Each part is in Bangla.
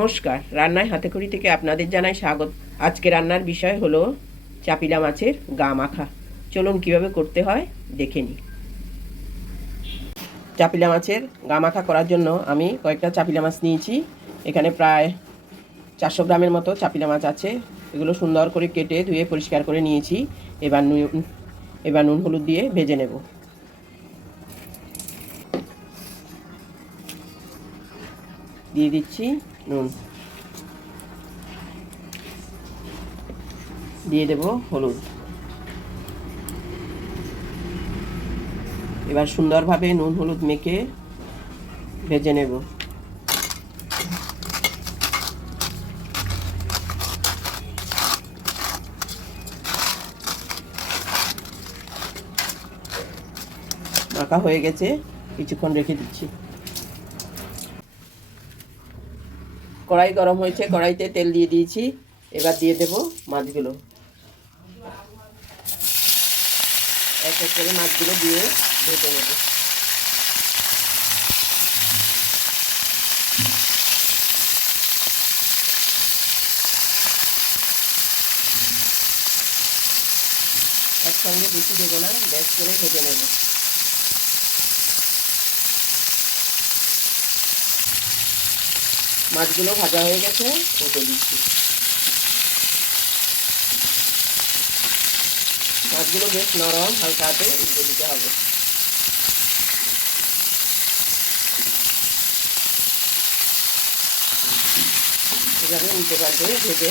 নমস্কার, রান্নায় হাতেখড়ি থেকে আপনাদের জানাই স্বাগত। আজকে রান্নার বিষয় হলো চাপিলা মাছের গা মাখা। চলুন কিভাবে করতে হয় দেখে নিই। চাপিলা মাছের গা মাখা করার জন্য আমি কয়েকটা চাপিলা মাছ নিয়েছি। এখানে প্রায় 400 গ্রামের মতো চাপিলা মাছ আছে। এগুলো সুন্দর করে কেটে ধুয়ে পরিষ্কার করে নিয়েছি। এবার নুন হলুদ দিয়ে ভেজে নেব। দিয়ে দিচ্ছি নুন, দিয়ে দেব হলুদ। এবার সুন্দরভাবে নুন হলুদ মেখে ভেজে নেব। মাখা হয়ে গেছে, কিছুক্ষণ রেখে দিচ্ছি। কড়াই গরম হয়েছে, কড়াইতে তেল দিয়ে দিয়েছি। এবার দিয়ে দেব মাছগুলো। এক এক করে মাছগুলো দিয়ে ভেজে নেব। একসঙ্গে বেশি দেবো না, বেশ করে ভেজে নেব। মাছগুলো ভাজা হয়ে গেছে, উঠে দিচ্ছি। মাছগুলো বেশ নরম, হালকা হাতে উঠে দিতে হবে। এভাবে উল্টে পাল্টে ভেজে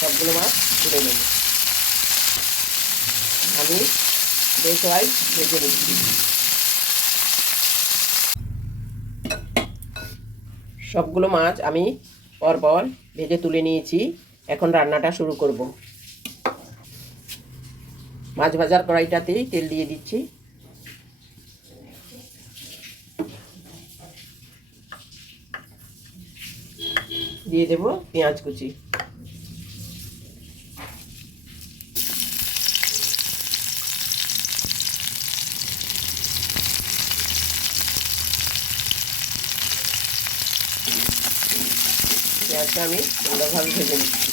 সবগুলো মাছ তুলে নেব। আমি বেশ হোয়াইট ভেজে নিচ্ছি। সবগুলো মাছ আমি পরপর ভেজে তুলে নিয়েছি। এখন রান্নাটা শুরু করব। মাছ ভাজার কড়াইটাতেই তেল দিয়ে দিচ্ছি। দিয়ে দেব পেঁয়াজ কুচি। পেঁয়াজটা আমি সুন্দরভাবে ভেজে নিচ্ছি।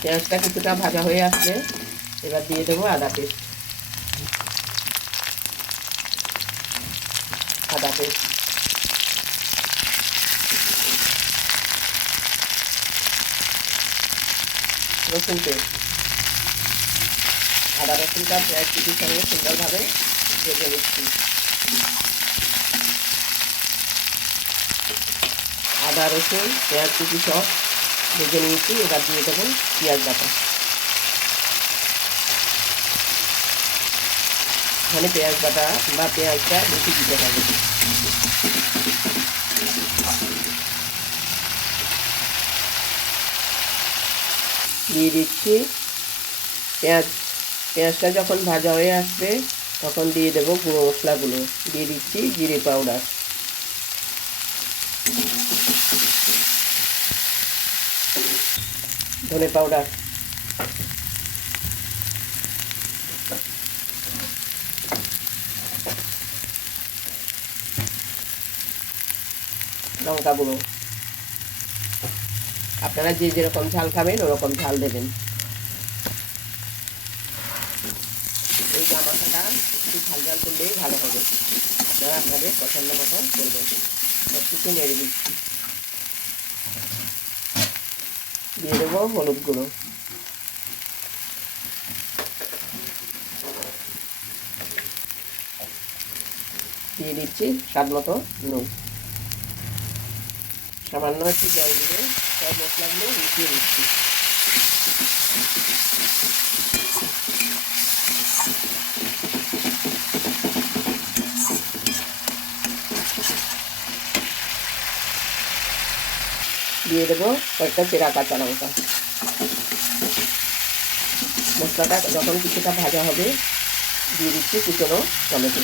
পেঁয়াজটা কিছুটা ভাজা হয়ে আসছে। এবার দিয়ে দেবো আদা পেস্ট। রসুন পেস্ট। আদা রসুনটা পেঁয়াজ কুচির সঙ্গে সুন্দরভাবে ভেজে নিচ্ছি। আদা রসুন পেঁয়াজ কুচি সব ভেজে নিয়েছি। এবার দিয়ে দেবো পেঁয়াজ বাটা। এখানে পেঁয়াজ বাটা বা পেঁয়াজটা বেশি দিতে হবে। দিয়ে দিচ্ছি পেঁয়াজটা যখন ভাজা হয়ে আসবে তখন দিয়ে দেবো গুঁড়ো মশলাগুলো। দিয়ে দিচ্ছি জিরে পাউডার, ধনে পাউডার, লঙ্কা গুঁড়ো। আপনারা যে যেরকম ঝাল খাবেন ওরকম ঝাল দেবেন। এই গামাখাটা একটু ঝাল ঝাল করলেই ভালো হবে। আপনারা আপনাদের পছন্দ মতো করবেন। সব কিছু নেড়ে দিচ্ছি। দিয়ে দেবো হলুদ গুঁড়ো, দিয়ে দিচ্ছি স্বাদ মতো নুন। সামান্য একটু জল দিয়ে সব মশলাগুলো মিশিয়ে নিচ্ছি। দিয়ে দেবো কয়েকটা চেরা কাঁচা লঙ্কা। মশলাটা যখন কিছুটা ভাজা হবে দিয়ে দিচ্ছি কুচনো টমেটো।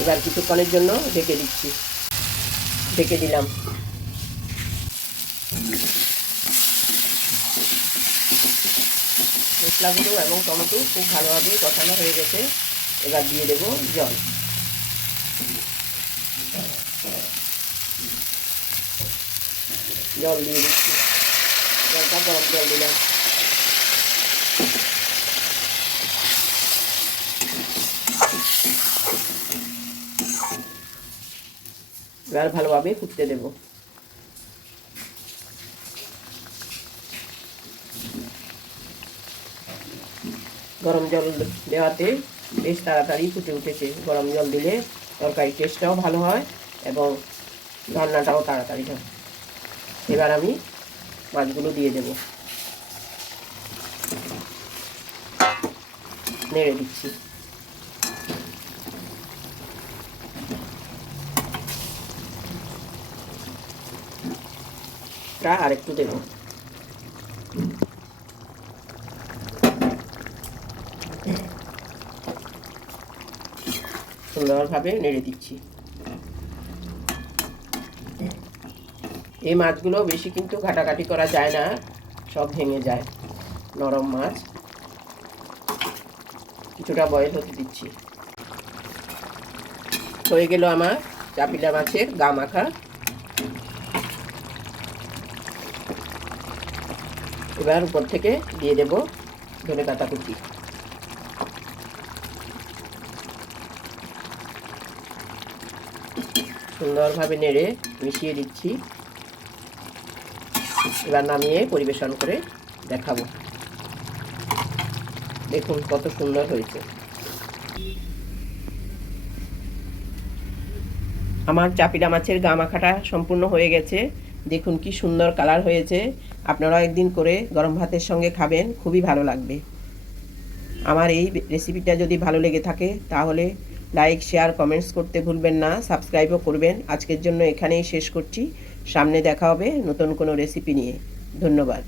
এবার কিছুক্ষণের জন্য ঢেকে দিচ্ছি। ঢেকে দিলাম। মশলাগুলো এবং টমেটো খুব ভালোভাবে কষানো হয়ে গেছে। এবার দিয়ে দেব জল। জল দিয়ে দিচ্ছি। জলটা গরম জল দিলাম। এবার ভালোভাবে ফুটতে দেব। গরম জল দেওয়াতে বেশ তাড়াতাড়ি ফুটে উঠেছে। গরম জল দিলে তরকারির টেস্টটাও ভালো হয় এবং রান্নাটাও তাড়াতাড়ি হয়। এবার আমি মাছগুলো দিয়ে দেব। নেড়ে দিচ্ছি। আর একটু দেব। সুন্দরভাবে নেড়ে দিচ্ছি। এই মাছগুলো বেশি কিন্তু ঘাটাঘাটি করা যায় না, সব ভেঙে যায়। নরম মাছ। কিছুটা বয়েল হতে দিচ্ছি। হয়ে গেল আমার চাপিলা মাছের গা মাখা। এবার উপর থেকে দিয়ে দেব ধনেপাতা কুচি। সুন্দরভাবে নেড়ে মিশিয়ে দিচ্ছি। এবার নামিয়ে পরিবেশন করে দেখাবো। দেখুন কত সুন্দর হয়েছে। আমার চাপিলা মাছের গা মাখাটা সম্পূর্ণ হয়ে গেছে। দেখুন কি সুন্দর কালার হয়েছে। আপনারা একদিন করে গরম ভাতের সঙ্গে খাবেন, খুবই ভালো লাগবে। আমার এই রেসিপিটা যদি ভালো লেগে থাকে তাহলে লাইক, শেয়ার, কমেন্টস করতে ভুলবেন না। সাবস্ক্রাইবও করবেন। আজকের জন্য এখানেই শেষ করছি। সামনে দেখা হবে নতুন কোনো রেসিপি নিয়ে। ধন্যবাদ।